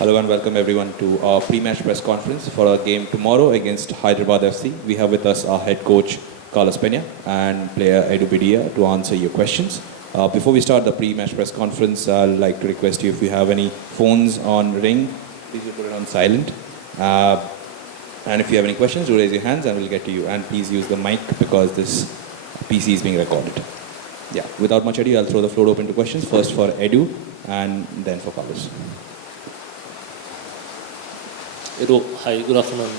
Hello and welcome everyone to our pre-match press conference for our game tomorrow against Hyderabad FC. We have with us our head coach Carlos Peña and player Edu Bedia to answer your questions. Before we start the pre-match press conference, I'd like to request you if you have any phones on ring, please put it on silent. And if you have any questions, do raise your hands and we'll get to you. And please use the mic because this PC is being recorded. Yeah, without much ado, I'll throw the floor open to questions. First for Edu and then for Carlos. Edu, hi, good afternoon.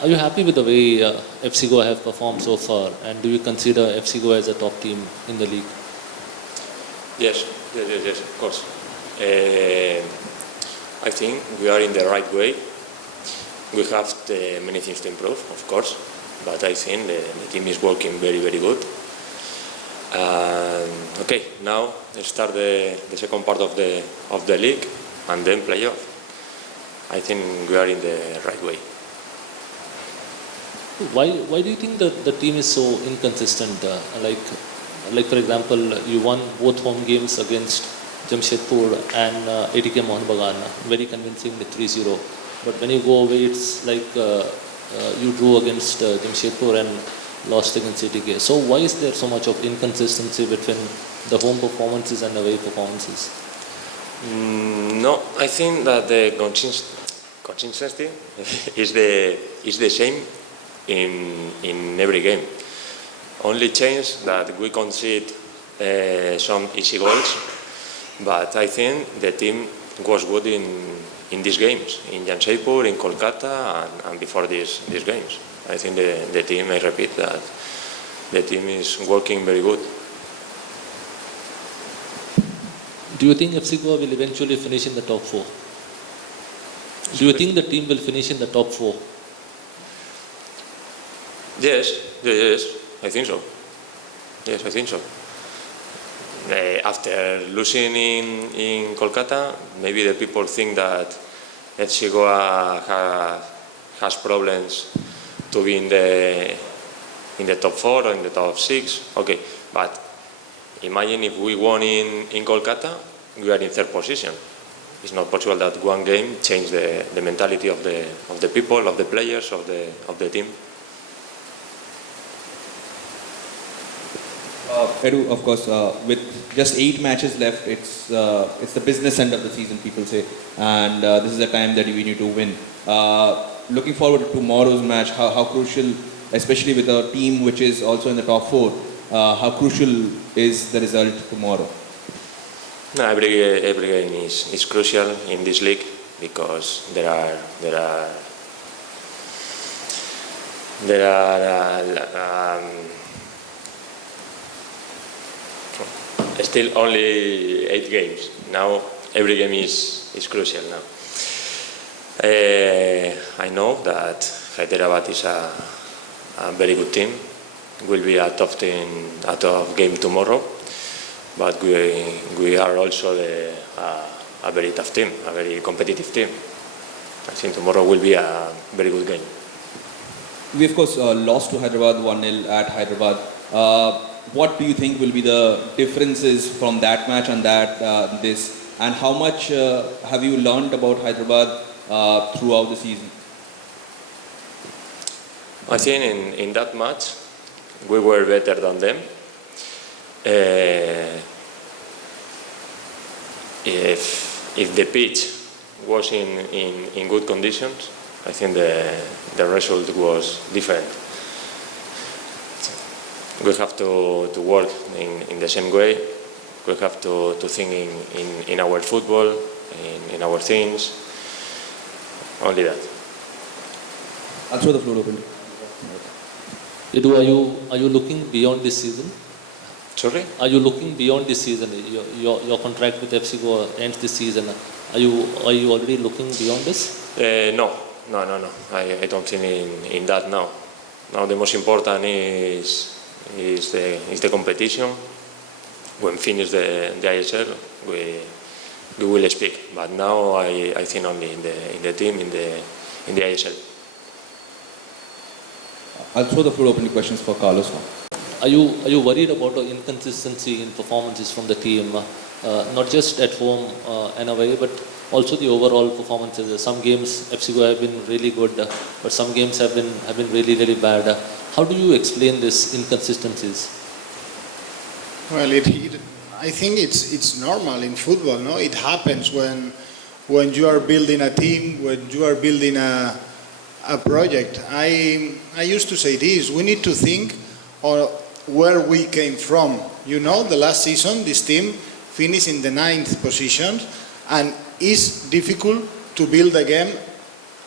Are you happy with the way FC Goa have performed so far, and do you consider FC Goa as a top team in the league? Yes, of course. I think we are in the right way. We have many things to improve, of course, but I think the team is working very, very good. Okay, now let's start the second part of the league and then playoff. I think we are in the right way. Why do you think that the team is so inconsistent? Like for example, you won both home games against Jamshedpur and ATK Mohun Bagan very convincingly 3-0. But when you go away, it's like you drew against Jamshedpur and lost against ATK. So why is there so much of inconsistency between the home performances and away performances? No, I think that the consistency is the same in every game. Only change that we concede some easy goals, but I think the team was good in these games, in Jamshedpur, in Kolkata, and before these games. I think the team, I repeat that, the team is working very good. Do you think FC Goa will eventually finish in the top 4? Do you think the team will finish in the top 4? Yes, I think so. Yes, I think so. After losing in Kolkata, maybe the people think that FC Goa has problems to be in the top 4 or in the top 6. Okay, but imagine if we won in Kolkata, we are in third position. It's not possible that one game change the mentality of the people, of the players, of the team. Edu, of course, with just 8 matches left, it's the business end of the season, people say, and this is a time that we need to win. Looking forward to tomorrow's match, how crucial, especially with a team which is also in the top 4, how crucial is the result tomorrow? No, every game is crucial in this league because there are still only 8 games. Now every game is crucial now. I know that Hyderabad is a very good team. It will be a tough game tomorrow, but we are also a very tough team, a very competitive team. I think tomorrow will be a very good game. We of course lost to Hyderabad 1-0 at Hyderabad. What do you think will be the differences from that match and this? And how much have you learned about Hyderabad throughout the season? I think in that match we were better than them. If the pitch was in good conditions, I think the result was different. We have to work in the same way. We have to think in our football, in our things. Only that. I'll throw the floor open. Edu, are you looking beyond this season? Sorry? Are you looking beyond this season? Your contract with FC Goa ends this season. Are you already looking beyond this? No. I don't think in that now. Now the most important is the competition. When finish the ISL, we will speak. But now I think only in the team in the ISL. I'll throw the floor open to questions for Carlos now. Are you worried about the inconsistency in performances from the team, not just at home and away, but also the overall performances. Some games FC Goa have been really good, but some games have been really bad. How do you explain this inconsistencies? Well, I think it's normal in football. No, it happens when you are building a team, when you are building a project. I used to say this: we need to think on where we came from. You know, the last season this team finished in the 9th position, and it's difficult to build again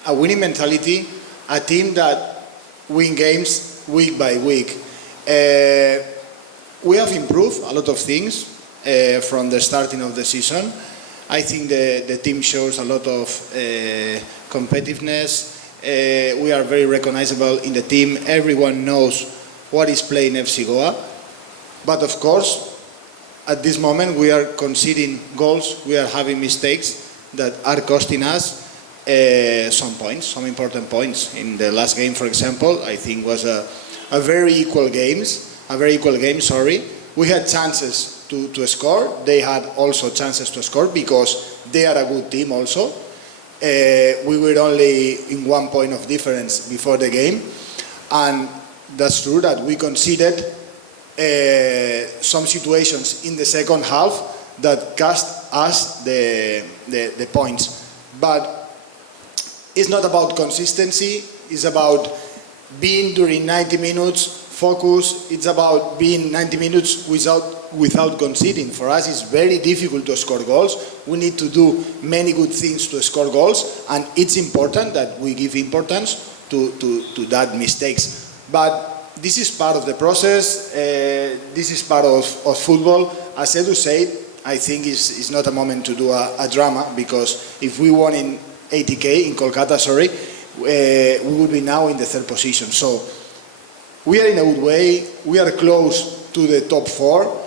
a winning mentality, a team that win games week by week. We have improved a lot of things from the starting of the season. I think the team shows a lot of competitiveness. We are very recognizable in the team. Everyone knows what is playing FC Goa. But of course, at this moment we are conceding goals. We are having mistakes that are costing us some points, some important points. In the last game, for example, I think was a very equal game. We had chances to score. They had also chances to score because they are a good team also. We were only in 1 point of difference before the game. And that's true that we conceded some situations in the second half that cost us the points. But it's not about consistency. It's about being during 90 minutes focus. It's about being 90 minutes without conceding. For us, it's very difficult to score goals. We need to do many good things to score goals, and it's important that we give importance to that mistakes. But this is part of the process. This is part of football. As Edu said, I think it's not a moment to do a drama, because if we won in 80K, in Kolkata, we would be now in the 3rd position. So we are in a good way. We are close to the top 4.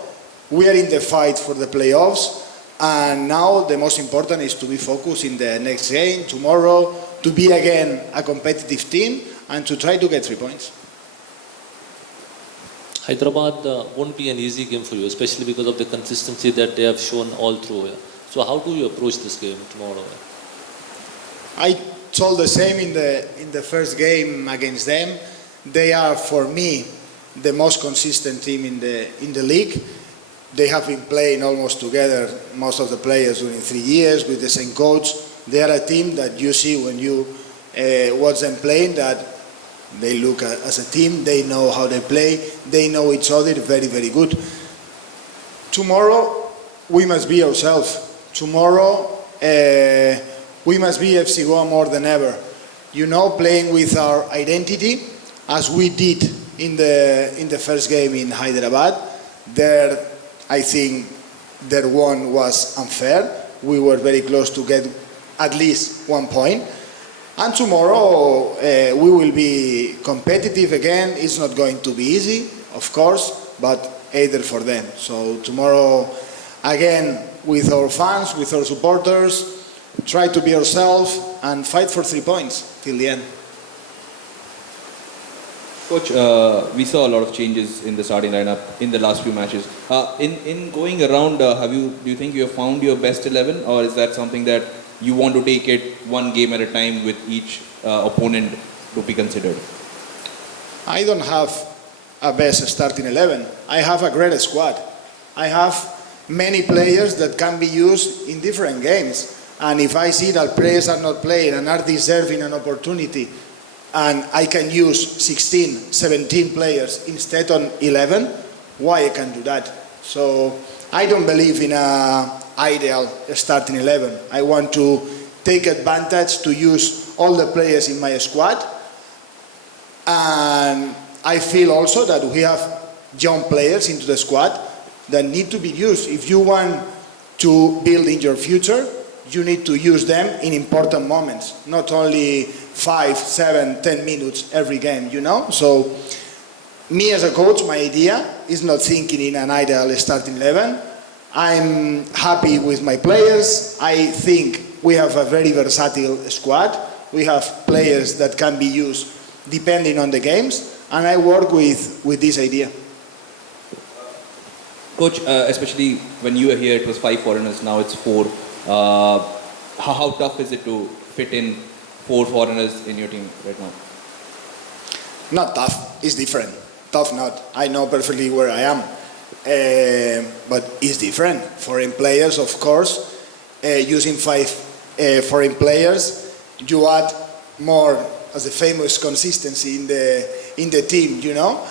We are in the fight for the playoffs. And now the most important is to be focused in the next game, tomorrow, to be again a competitive team and to try to get 3 points. Hyderabad won't be an easy game for you, especially because of the consistency that they have shown all through. So how do you approach this game tomorrow? I told the same in the first game against them. They are, for me, the most consistent team in the league. They have been playing almost together, most of the players, during 3 years with the same coach. They are a team that you see when you watch them playing, that they look as a team. They know how they play. They know each other very, very good. Tomorrow, we must be ourselves. Tomorrow, we must be FC Goa more than ever. You know, playing with our identity, as we did in the first game in Hyderabad. There, I think their one was unfair. We were very close to get at least 1 point. And tomorrow we will be competitive again. It's not going to be easy, of course, but either for them. So tomorrow, again, with our fans, with our supporters, try to be ourselves and fight for 3 points till the end. Coach, we saw a lot of changes in the starting lineup in the last few matches. In going around, do you think you have found your best 11, or is that something that you want to take it one game at a time with each opponent to be considered? I don't have a best starting 11. I have a great squad. I have many players that can be used in different games. And if I see that players are not playing and are deserving an opportunity, and I can use 16, 17 players instead of 11, why I can do that? So I don't believe in an ideal starting 11. I want to take advantage to use all the players in my squad. And I feel also that we have young players into the squad that need to be used. If you want to build in your future, you need to use them in important moments, not only 5, 7, 10 minutes every game, you know? So me as a coach, my idea is not thinking in an ideal starting 11. I'm happy with my players. I think we have a very versatile squad. We have players that can be used depending on the games, and I work with this idea. Coach, especially when you were here, it was 5 foreigners, now it's 4. how tough is it to fit in 4 foreigners in your team right now? Not tough, it's different. Tough not. I know perfectly where I am. But it's different. Foreign players, of course. Using 5 foreign players, you add more, as a famous consistency in the team, you know.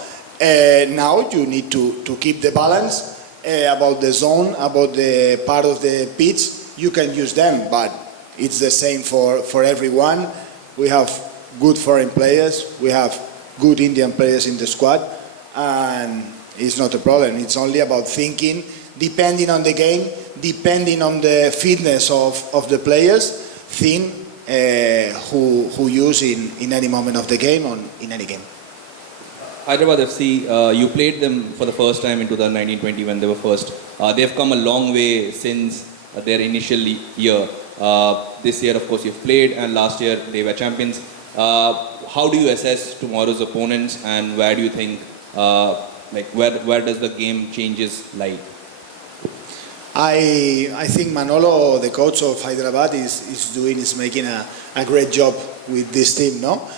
Now you need to keep the balance about the zone, about the part of the pitch. You can use them, but it's the same for everyone. We have good foreign players, we have good Indian players in the squad, and it's not a problem. It's only about thinking, depending on the game, depending on the fitness of the players, think who use in any moment of the game or in any game. Hyderabad FC, you played them for the first time in 2019-20 when they were first. They've come a long way since their initial year. This year, of course, you've played, and last year they were champions. How do you assess tomorrow's opponents, and where do you think, where does the game changes lie? I think Manolo, the coach of Hyderabad, is making a great job with this team. No,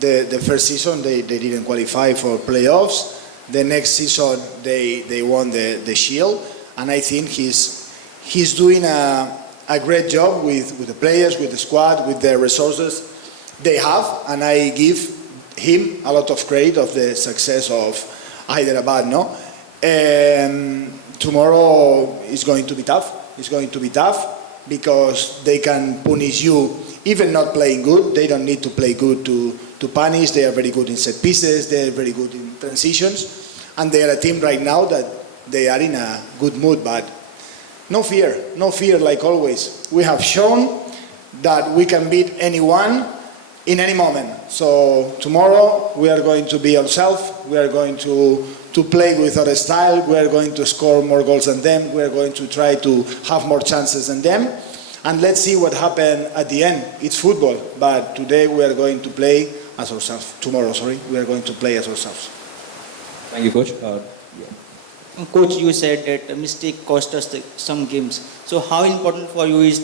the first season they didn't qualify for playoffs. The next season they won the Shield, and I think he's doing a great job with the players, with the squad, with the resources they have, and I give him a lot of credit of the success of Hyderabad. No. Tomorrow is going to be tough. It's going to be tough because they can punish you even not playing good. They don't need to play good to punish. They are very good in set pieces. They are very good in transitions. And they are a team right now that they are in a good mood. But no fear like always. We have shown that we can beat anyone in any moment. So tomorrow we are going to be ourselves. We are going to play with our style. We are going to score more goals than them. We are going to try to have more chances than them. And let's see what happens at the end. It's football, but today we are going to play as ourselves. Tomorrow, we are going to play as ourselves. Thank you, Coach. Coach, you said that a mistake cost us some games. So how important for you is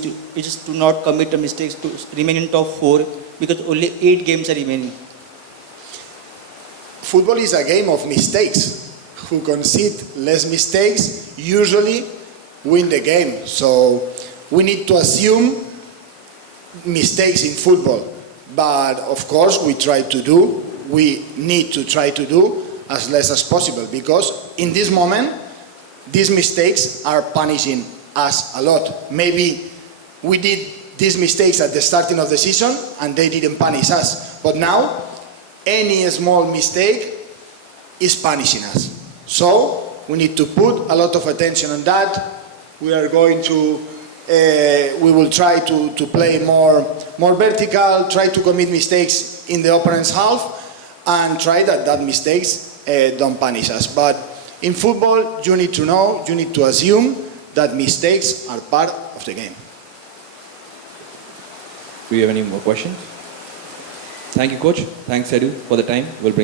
to not commit a mistakes to remain in top 4, because only 8 games are remaining? Football is a game of mistakes. Who concede less mistakes usually win the game. So we need to assume mistakes in football. But of course we need to try to do as less as possible, because in this moment these mistakes are punishing us a lot. Maybe we did these mistakes at the starting of the season and they didn't punish us. But now any small mistake is punishing us. So we need to put a lot of attention on that. We are going to, we will try to play more vertical, try to commit mistakes in the opponent's half, and try that mistakes don't punish us. But in football, you need to know, you need to assume that mistakes are part of the game. Do you have any more questions? Thank you, Coach. Thanks, Edu, for the time. We'll bring